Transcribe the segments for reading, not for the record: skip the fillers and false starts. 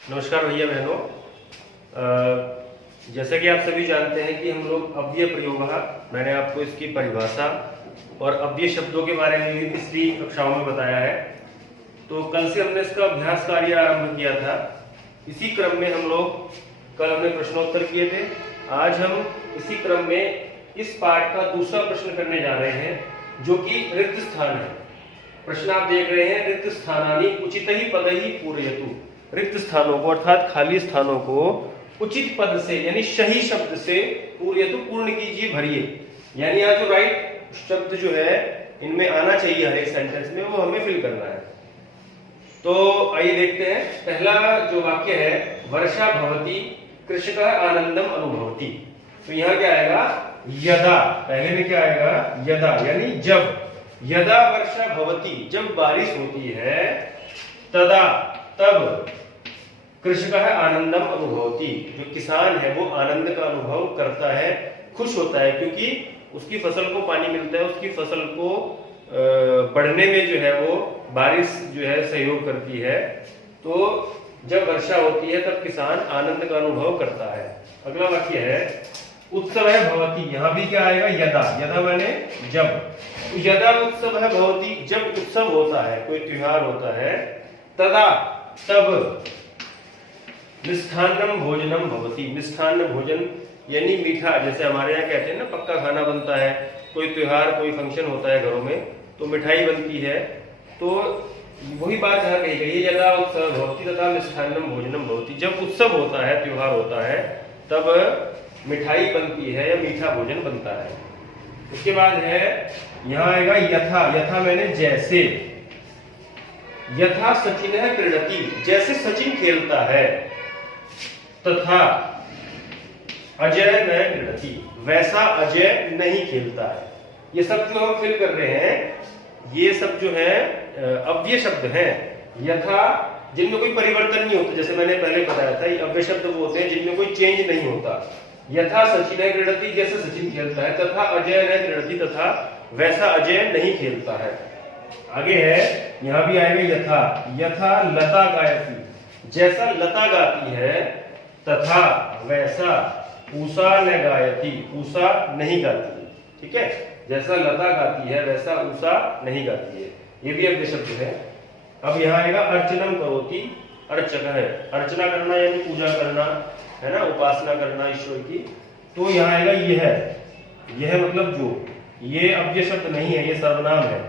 नमस्कार भैया बहनों। जैसा कि आप सभी जानते हैं कि हम लोग अव्यय प्रयोग, मैंने आपको इसकी परिभाषा और अव्यय शब्दों के बारे में भी पिछली कक्षाओं में बताया है। तो कल से हमने इसका अभ्यास कार्य आरंभ किया था। इसी क्रम में हम लोग कल हमने प्रश्नोत्तर किए थे। आज हम इसी क्रम में इस पाठ का दूसरा प्रश्न करने जा रहे हैं, जो कि रिक्त स्थान है। प्रश्न आप देख रहे हैं, रिक्त स्थानानि उचितहि पदहि पूरयतु। रिक्त स्थानों को अर्थात खाली स्थानों को उचित पद से यानी सही शब्द से पूरयतु पूर्ण कीजिए, भरिए। यानी यहाँ जो राइट शब्द जो है इनमें आना चाहिए हर एक सेंटेंस में, वो हमें फिल करना है। तो आइए देखते हैं। पहला जो वाक्य है, वर्षा भवति कृषकः आनंदम अनुभवति। तो यहाँ क्या आएगा? यदा। पहले में क्या आएगा? यदा, यानी जब। यदा वर्षा भवति, जब बारिश होती है, तदा, तब, कृषकः आनंदम अनुभवति, जो किसान है वो आनंद का अनुभव करता है, खुश होता है, क्योंकि उसकी फसल को पानी मिलता है, उसकी फसल को बढ़ने में जो है वो बारिश जो है सहयोग करती है। तो जब वर्षा होती है तब किसान आनंद का अनुभव करता है। अगला वाक्य है, उत्सव है भवति। यहाँ भी क्या आएगा? यदा। यदा माने जब। यदा उत्सव है भवति, जब उत्सव होता है, कोई त्योहार होता है, तदा, तब, मिष्ठान्नम भोजनम भवति। मिष्ठान्न भोजन यानी मीठा, जैसे हमारे यहाँ कहते हैं ना, पक्का खाना बनता है। कोई त्योहार, कोई फंक्शन होता है घरों में, तो मिठाई बनती है। तो वही बात यहाँ कही गई है, यदा उत्सव भवति तथा मिष्ठान्नम भोजनम भवति। जब उत्सव होता है, त्योहार होता है, तब मिठाई बनती है या मीठा भोजन बनता है। उसके बाद है, यहाँ आएगा यथा। यथा मैंने जैसे। यथा सचिनः क्रीडति, जैसे सचिन खेलता है। तथा अजय न क्रीडति, वैसा अजय नहीं खेलता है। ये सब जो हम फिल कर रहे हैं, ये सब जो है अव्यय शब्द हैं। यथा, जिनमें कोई परिवर्तन नहीं होता, जैसे मैंने पहले बताया था, ये अव्यय शब्द वो होते हैं जिनमें कोई चेंज नहीं होता। यथा सचिन क्रीडति, जैसे सचिन खेलता है। तथा अजय न क्रीडति, तथा वैसा अजय नहीं खेलता है। आगे है, यहां भी आएगा यथा। यथा लता गायति, जैसा लता गाती है। तथा वैसा उषा न गायति, उषा नहीं गाती है। ठीक है, जैसा लता गाती है वैसा उषा नहीं गाती है। ये भी अव्यय शब्द है। अब यहाँ आएगा अर्चनम करोति, अर्चक है। अर्चना करना यानी पूजा करना है ना, उपासना करना ईश्वर की। तो यहाँ आएगा यह मतलब जो, ये अव्यय शब्द नहीं है, ये सर्वनाम है।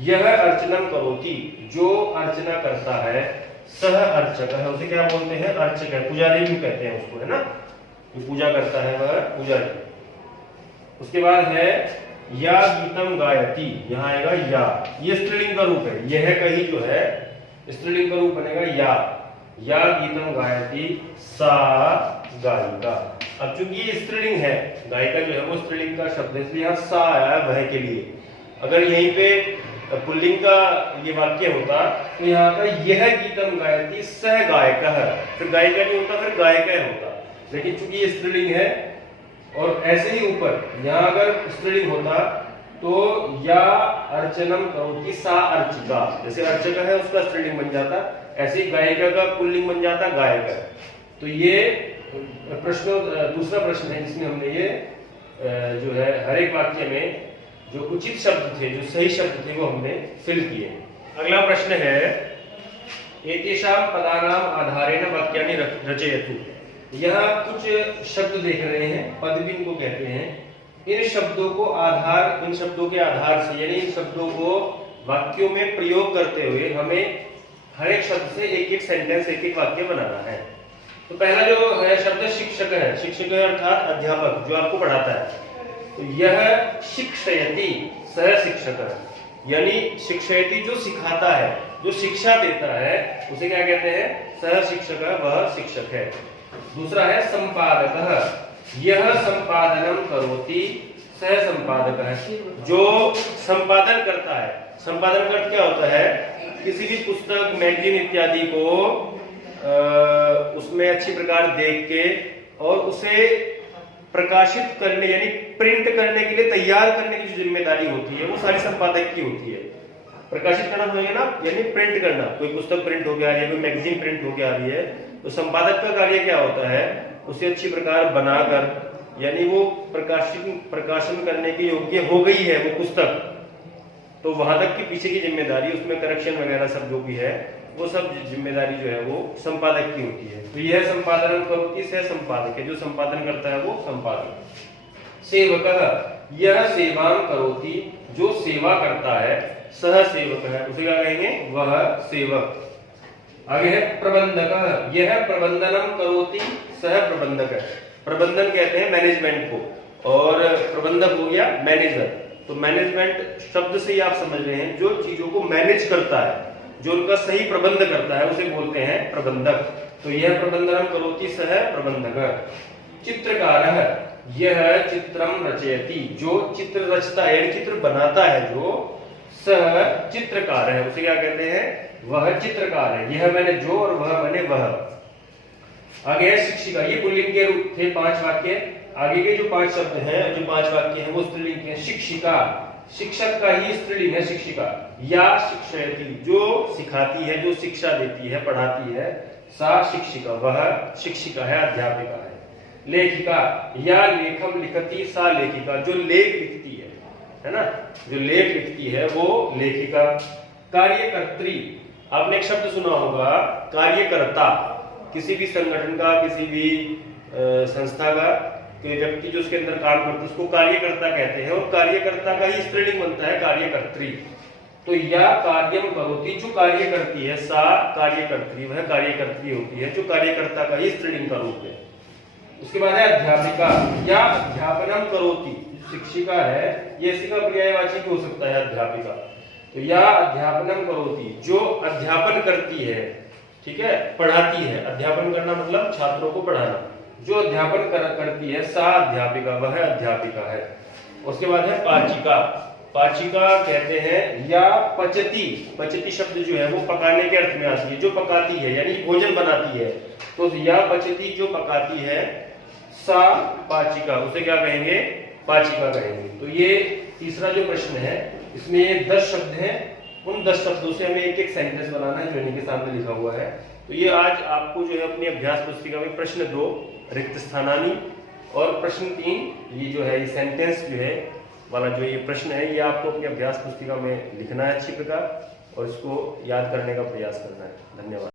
यह अर्चनम करोति, जो अर्चना करता है। सह अर्चक है, उसे क्या बोलते हैं? अर्चक है, पुजारी भी कहते हैं उसको, है ना, जो पूजा करता है वह पुजारी। उसके बाद है, या गीतम गायति। यहाँ आएगा या, ये स्त्रीलिंग का रूप है। यह कही जो है स्त्रीलिंग का रूप बनेगा या। या गीतम गायति सा गायिका। अब चूंकि ये स्त्रीलिंग है, गायिका जो है वो स्त्रीलिंग का शब्द है, इसलिए यहाँ सा आया वह के लिए। अगर यहीं पे पुल्लिंग का ये वाक्य होता तो यहाँ का यह गीतम गायति सह गायकः, फिर गायिका नहीं होता, फिर गायिका होता। लेकिन चूंकि ये स्त्रीलिंग है, और ऐसे ही ऊपर यहाँ अगर स्त्रीलिंग होता तो या अर्चनम करोति सा अर्चिका, जैसे अर्चक है उसका स्त्रीलिंग बन जाता, ऐसे ही गायिका का पुल्लिंग बन जाता गायक। तो ये प्रश्न, दूसरा प्रश्न है जिसमें हमने ये जो है हर एक वाक्य में जो उचित शब्द थे, जो सही शब्द थे, वो हमने फिल किए। अगला प्रश्न है, एतेषां पदानाम आधारेण वाक्यानि रचयतु। यहाँ कुछ शब्द देख रहे हैं, पद भी इनको कहते हैं। इन शब्दों को आधार, इन शब्दों के आधार से, यानी इन शब्दों को वाक्यों में प्रयोग करते हुए हमें हर एक शब्द से एक एक सेंटेंस, एक एक वाक्य बनाना है। तो पहला जो है शब्द शिक्षक है। शिक्षक है अर्थात अध्यापक, जो आपको पढ़ाता है। तो यह शिक्षयति, सह शिक्षक, यानी शिक्षयति जो सिखाता है, जो शिक्षा देता है, उसे क्या कहते हैं? सह शिक्षक, वह शिक्षक है। दूसरा है संपादक। यह संपादनम करोति, सह संपादक है, जो संपादन करता है। संपादन का अर्थ क्या होता है? किसी भी पुस्तक, मैगजीन इत्यादि को उसमें अच्छी प्रकार देख के और उसे प्रकाशित करने यानी प्रिंट करने के लिए तैयार करने की जो जिम्मेदारी होती है, वो सारी संपादक की होती है। प्रकाशित करना समझिए ना, यानी प्रिंट करना। कोई पुस्तक प्रिंट होके आ रही है, कोई मैगजीन प्रिंट होके आ रही है, तो संपादक का कार्य क्या होता है, उसे अच्छी प्रकार बनाकर, यानी वो प्रकाशन करने के योग्य हो गई है वो पुस्तक, तो वहां तक की पीछे की जिम्मेदारी, उसमें करेक्शन वगैरह सब जो भी है, वो सब जिम्मेदारी जो है वो संपादक की होती है। तो यह संपादन करोति सह संपादक है, जो संपादन करता है वो संपादक। सेवक, यह सेवां करोति, जो सेवा करता है, सह सेवक है, उसे क्या कहेंगे, वह सेवक। आगे है प्रबंधक, यह प्रबंधनम करोति, सह प्रबंधक है। प्रबंधन कहते हैं मैनेजमेंट को, और प्रबंधक हो गया मैनेजर। तो मैनेजमेंट शब्द से ही आप समझ रहे हैं, जो चीजों को मैनेज करता है, जो उनका सही प्रबंध करता है, उसे बोलते हैं प्रबंधक। तो यह प्रबंधनम करोति सह प्रबंधक। चित्रकार, यह चित्रम रचयति, जो चित्र रचता है, चित्र बनाता है, जो सह चित्रकार है, उसे क्या कहते हैं, वह चित्रकार है। यह मैंने जो और वह मैंने वह। आगे है शिक्षिका, ये पुल्लिंग के रूप थे 5 वाक्य। आगे के जो 5 शब्द हैं, जो 5 वाक्य हैं, वो स्त्रीलिंग के हैं। शिक्षिका, शिक्षक का ही स्त्रीलिंग है शिक्षिका। या शिक्षयति, जो सिखाती है, जो शिक्षा देती है, पढ़ाती है। सा शिक्षिका, वह शिक्षिका है, अध्यापिका है। लेखिका, या लेखम लिखती, सा लेखिका, जो लेख लिखती है ना, जो लेख लिखती है वो लेखिका। कार्यकर्त्री, आपने एक शब्द सुना होगा कार्यकर्ता, किसी भी संगठन का, किसी भी संस्था का कोई व्यक्ति जो उसके अंदर काम करता है, उसको कार्यकर्ता कहते हैं, और कार्यकर्ता का ही स्त्रीलिंग बनता है कार्यकर्त्री। तो या कार्यम करोति, जो कार्य करती है, सा कार्यकर्त्री, वह कार्यकर्त्री होती है, जो कार्यकर्ता का ही स्त्रीलिंग का रूप है। उसके बाद है अध्यापिका, या अध्यापनम करोति, शिक्षिका है, ये इसी का पर्यायवाची हो सकता है अध्यापिका। तो या अध्यापनम करोति, जो अध्यापन करती है, ठीक है, पढ़ाती है। अध्यापन करना मतलब छात्रों को पढ़ाना। जो अध्यापन करती है, सा अध्यापिका, वह अध्यापिका है। उसके बाद है पाचिका, पाचिका कहते हैं या पचती, पचती शब्द जो है वो पकाने के अर्थ में आती है, जो पकाती है, यानी भोजन बनाती है। तो या पचती, जो पकाती है, सा पाचिका, उसे क्या कहेंगे, पाचिका कहेंगे। तो ये तीसरा जो प्रश्न है, इसमें ये 10 शब्द हैं, उन 10 शब्दों से हमें एक एक सेंटेंस बनाना है, जो इनके सामने लिखा हुआ है। तो ये आज आपको जो है अपनी अभ्यास पुस्तिका में प्रश्न 2 रिक्त स्थानानी और प्रश्न 3 ये जो है ये सेंटेंस जो है वाला जो ये प्रश्न है, ये आपको अपनी अभ्यास पुस्तिका में लिखना है अच्छी प्रकार, और इसको याद करने का प्रयास करना है। धन्यवाद।